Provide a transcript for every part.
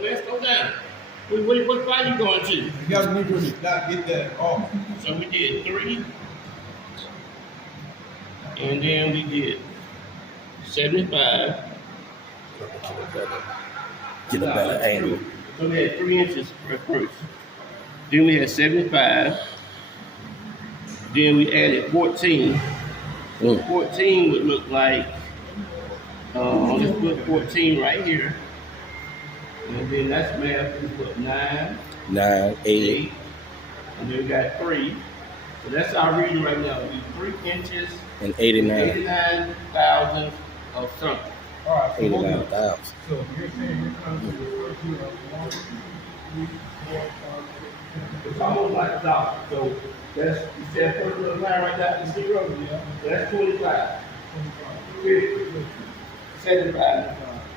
let's go down. What spot you going to? You gotta make sure you not get that off. So we did 3, and then we did 75. Get a better angle. So we had 3 inches first. Then we had 75. Then we added 14. 14 would look like, let's put 14 right here. And then that's math, we put 9, 9, 8. and then we got 3. So that's our reading right now. We 3 inches and 89. 89 thousandths of something. All right, so 89,000. So you're saying you're trying to refer to 1, 2, 3, 4, 5, 6, 7. It's almost like a dollar. So that's, you said put a little line right there at 0. Yeah. So that's 25. 50, 75.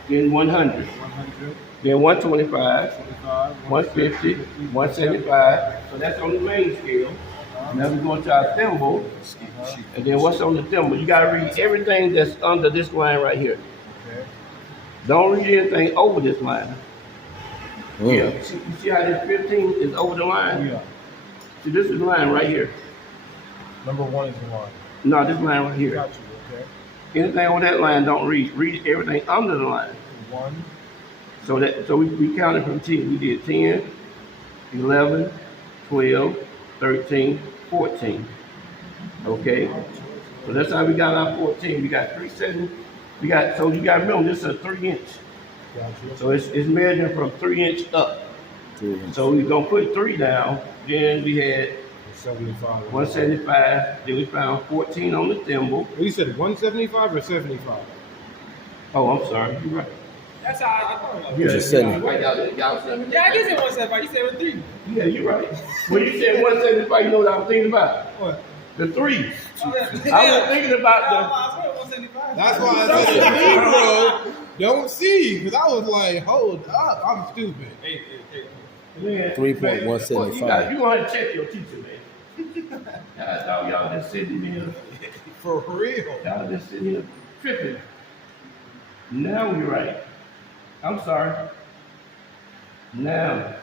Then 100. 100. Then 125. 25. 150, 175. So that's on the main scale. Now we're going to our thimble. And then what's on the thimble? You got to read everything that's under this line right here. Okay. Don't read anything over this line. Mm. Yeah. You see how this 15 is over the line? Yeah. See, this is the line right here. Number 1 is the line. No, this line right here. Got you. Okay. Anything on that line, don't read. Read everything under the line. 1. So we counted from 10. We did 10, 11, 12, 13, 14. Okay? So that's how we got our 14. We got 3 7. So you got to remember, this is a 3 inch. Gotcha. So it's measuring from 3 inch up. 3 inch. So we're going to put 3 down. Then we had 75. 175. Then we found 14 on the thimble. Well, you said 175 or 75? Oh, I'm sorry. You're right. That's how I thought it was. You just said it. Right, y'all said Yeah, I did say 175. You said 3. Yeah, you're right. When you said 175, you know what I was thinking about? What? The 3. Oh, yeah. I was thinking about I swear 175. That's why I said Negro don't see, because I was like, hold up, I'm stupid. Hey. Man, 3.175. You gonna have to check your teacher, man. I thought y'all just sitting here. For real. Y'all just sitting here tripping. Now we're right. I'm sorry. Now,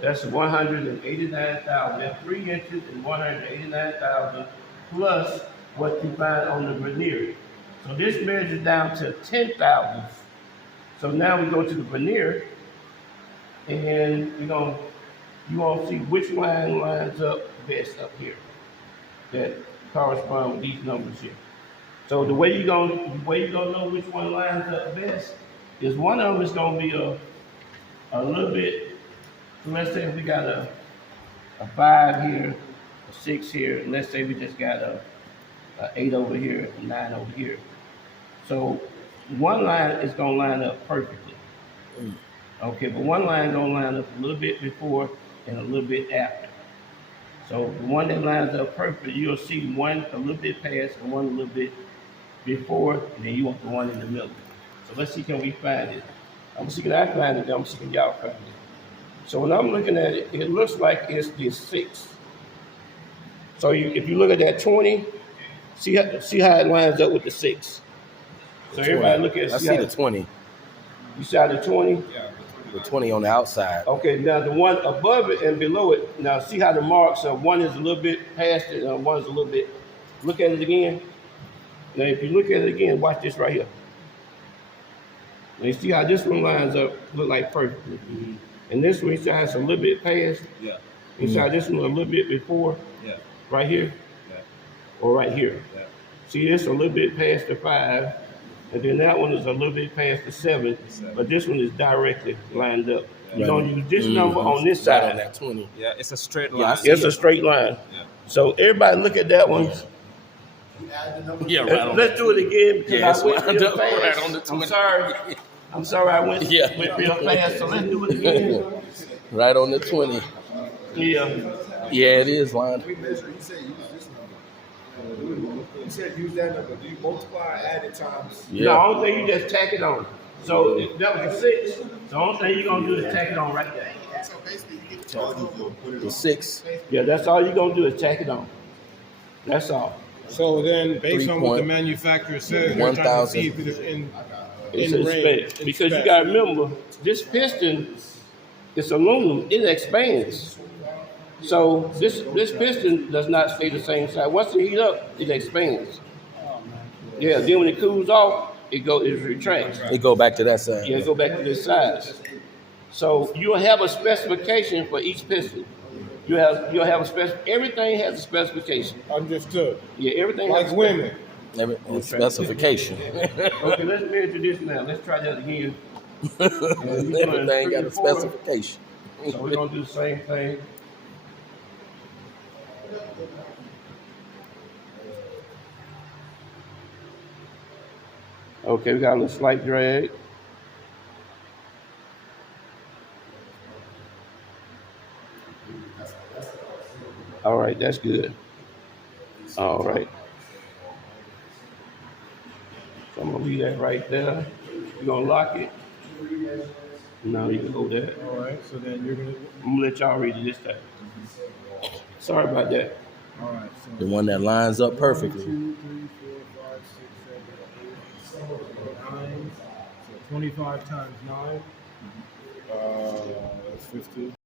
that's 189,000. That's 3 inches and 189,000 plus what you find on the vernier. So this measures down to 10 thousandths. So now we go to the vernier, and you want to see which line lines up best up here that correspond with these numbers here. So the way you're gonna know which one lines up best is one of them is gonna be a little bit. So let's say we got a 5 here, a 6 here, and let's say we just got a 8 over here, a 9 over here. So one line is gonna line up perfectly. Okay, but one line gonna line up a little bit before and a little bit after. So the one that lines up perfectly, you'll see one a little bit past and one a little bit before, and then you want the one in the middle. So let's see, can we find it? I'm seeing I find it, I'm seeing y'all find it. So when I'm looking at it, it looks like it's the 6. So if you look at that 20, see how it lines up with the 6. So everybody look at I see the 20. You saw the 20? Yeah. The 20 on the outside. Okay, now the one above it and below it, now see how the marks are, one is a little bit past it and one is a little bit, look at it again. Now if you look at it again, watch this right here. Now you see how this one lines up, look like perfectly. Mm-hmm. And this one, you see how it's a little bit past? Yeah. You see how this one a little bit before? Yeah. Right here? Yeah. Or right here? Yeah. See, this a little bit past the 5, and then that one is a little bit past the 7, but this one is directly lined up. You're going to use this number on this Right side. on that 20. Yeah, it's a straight line. Yeah, I see It's a straight line. Yeah. So everybody look at that one. Yeah, right on Let's do it again because Yeah, I went right real on- fast. right on the I'm 20. sorry. I'm sorry I went real fast. So let's do it again. Right on the 20. Yeah. Yeah, it is lined. You said use this number. You said use that number. Do you multiply and add it times? The only thing you just tack it on. So if that was a 6. The only thing you're gonna do is tack it on right there. So basically, you get the The 6. Yeah, that's all you're gonna do is tack it on. That's all. So then, based on what the 3 manufacturer says, 1,000. they're trying to see if it's in It's In a range, spec. in Because you spec. gotta remember, this piston, it's aluminum, it expands. So this piston does not stay the same size. Once it heat up, it expands. Yeah, then when it cools off, it retracts. It go back to that side. Yeah, it go back to this size. So you'll have a specification for each piston. You'll have a everything has a specification. Understood. Yeah, everything Like has a women. Specification. Okay, let's measure this now. Let's try that again. Everything got a specification. So we're gonna do the same thing. Okay, we got a little slight drag. All right, that's good. All right. So I'm gonna leave that right there. You're gonna lock it. Now you can go there. All right. So then you're gonna. I'm gonna let y'all read it this time. Sorry about that. All right. The one that lines up perfectly. 2, 3, 4, 5, 6, 7, 8, 9. So 25 times 9. That's 50.